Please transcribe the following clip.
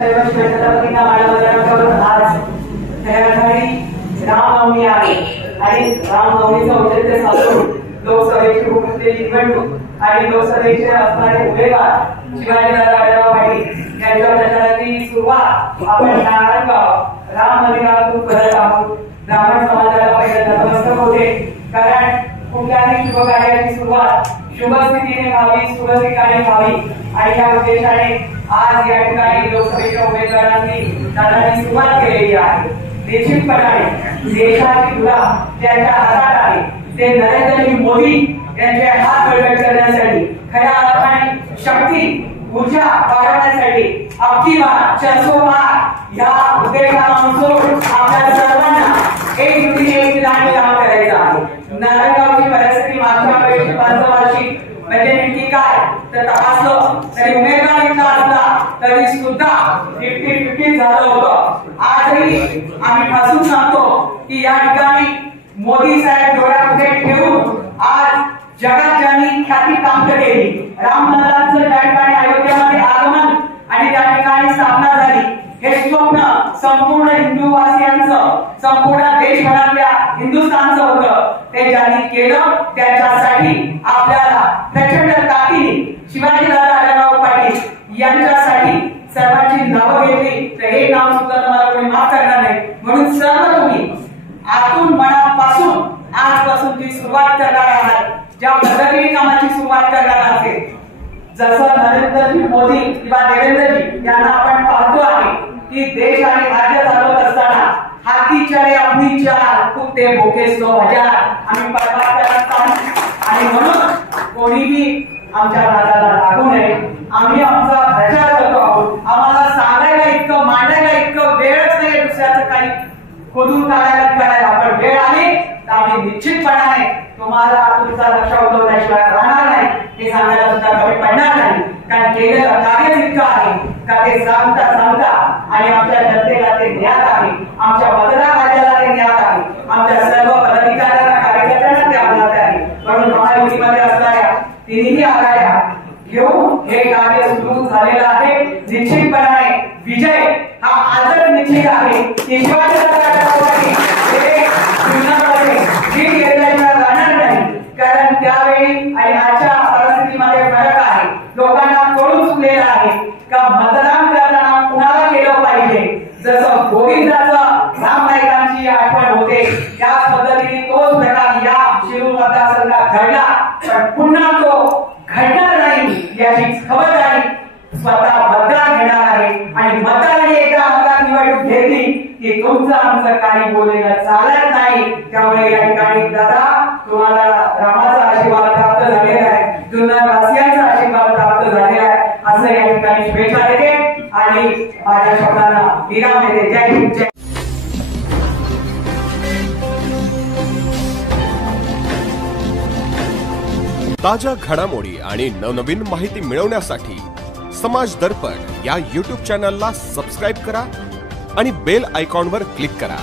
छत्रपतींना मानवंदना करून आज त्याठिकाणी रामनवमी आहे आणि रामनवमीचं औचित्य साधून लोकसभेची होत असलेली निवडणूक आणि लोकसभेचे असणारे उमेदवार शिवाजीराव आढळराव पाटील यांच्या प्रचाराची सुरुवात आपण नारायणगाव राम मंदिरातून करत आहोत। ब्राह्मण समाजाला पहिलं नतमस्तक होते, कारण कुठल्याही शुभ कार्याची सुरुवात शुभ स्थितीने व्हावी, शुभ ठिकाणी व्हावी आणि या उद्देशाने आज या ठिकाणी लोकसभेच्या उमेदवारांनी जाण्याची सुरुवात केलेली आहे। निश्चितपणे देशाची धुरा त्यांच्या हातात आहे। ते नरेंद्र मोदी यांचे हात बळकट करण्यासाठी, खऱ्या अर्थाने शक्ती ऊर्जा वाढवण्यासाठी अबकी बार 400 पार या उद्देशानुसार आपल्या सर्वांना एकजुटीने एक दिलाने काम करायचं आहे। नारायणगावची परिस्थिती मागच्या वेळी 5 वर्षी म्हणजे नेमकी काय तर तपासलं तरी उमेदवार इतका असला तरी सुद्धा 50-50 झालं होतं। आजही आम्ही ठासून सांगतो की या ठिकाणी मोदी साहेब डोळ्यापुढे ठेवून आज जगात ज्यांनी ख्याती प्राप्त केली, राम मंदिराचं ज्या ठिकाणी अयोध्येमध्ये आगमन आणि त्या ठिकाणी स्थापना झाली, हे स्वप्न संपूर्ण हिंदूवासियांचं, संपूर्ण देशभरातल्या हिंदुस्थानचं होतं। ते ज्यांनी केलं त्याच्यासाठी आपल्याला प्रचंड ताकदीने शिवाजीराव आढळराव पाटील यांच्यासाठी सर्वांची नावं घेतली तर हे नाव सुद्धा तुम्हाला कोणी माफ करणार नाही। म्हणून सर्व तुम्ही आतून मनापासून आजपासून जी सुरुवात करणार आहात, ज्या पद्धतीने कामाची सुरुवात करणार असेल, जसं नरेंद्रजी मोदी किंवा देवेंद्रजी यांना आपण पाहतो आहे की देश आणि राज्य चालवत असताना हाती चले अपनी चाल कुत्ते भोके 100,000 आम्ही परमात्म्याला आणि म्हणून कोणीही आमच्या दादाला लागू नये। आम्ही आमचा प्रचार करतो आहोत। आम्हाला सांगायला इतकं, मांडायला इतकं वेळच नाही, दुसऱ्याचं काही खोदून करायला पण वेळ आली तर आम्ही निश्चितपणाने तुम्हाला तुमचा लक्ष उठवल्याशिवाय राहणार नाही, हे सांगायला सुद्धा कमी पडणार नाही। कारण केलेलं कार्य इतकं आहे का ते सांगता आणि आमच्या जनतेला ते ज्ञात आहे, आमच्या मतदार राज्याला ते ज्ञात आहे, आमच्या सर्व पदाधिकाऱ्यांना, कार्यकर्त्यांना ते अज्ञात आहे। म्हणून महायुतीमध्ये असणाऱ्या तिन्ही आघाड्या घेऊन हे कार्य सुरू झालेलं आहे। निश्चितपणाने विजय हा आजच निश्चित आहे की राहणार नाही, कारण त्यावेळी आणि आजच्या परिस्थितीमध्ये फरक आहे। लोकांना कळून चुकलेलं आहे का मतदान करताना कुणाला केलं पाहिजे। जसं गोविंदाचं राम नाईकांची आठवण होते त्याच पद्धतीने तोच प्रकार या शिरूर मतदारसंघात घडला, पण पुन्हा तो घडणार नाही याची खबरदारी स्वतः मतदार घेणार आहे। आणि मतदाराने एकदा हातात निवडणूक घेतली की तुमचं आमचं काही बोललेलं चालत नाही। त्यामुळे या ठिकाणी दादा तुम्हाला रामाचा आशीर्वाद प्राप्त झालेला आहे, जुन्नरवासियांचा आशीर्वाद प्राप्त झालेला आहे असं या ठिकाणी शुभेच्छा देते आणि माझ्या शब्दांना विराम देते। जय हिंद, जय। ताज्या घडामोडी आणि नवनवीन माहिती मिळवण्यासाठी समाज दर्पण या YouTube चॅनलला सबस्क्राइब करा आणि बेल आयकॉनवर क्लिक करा।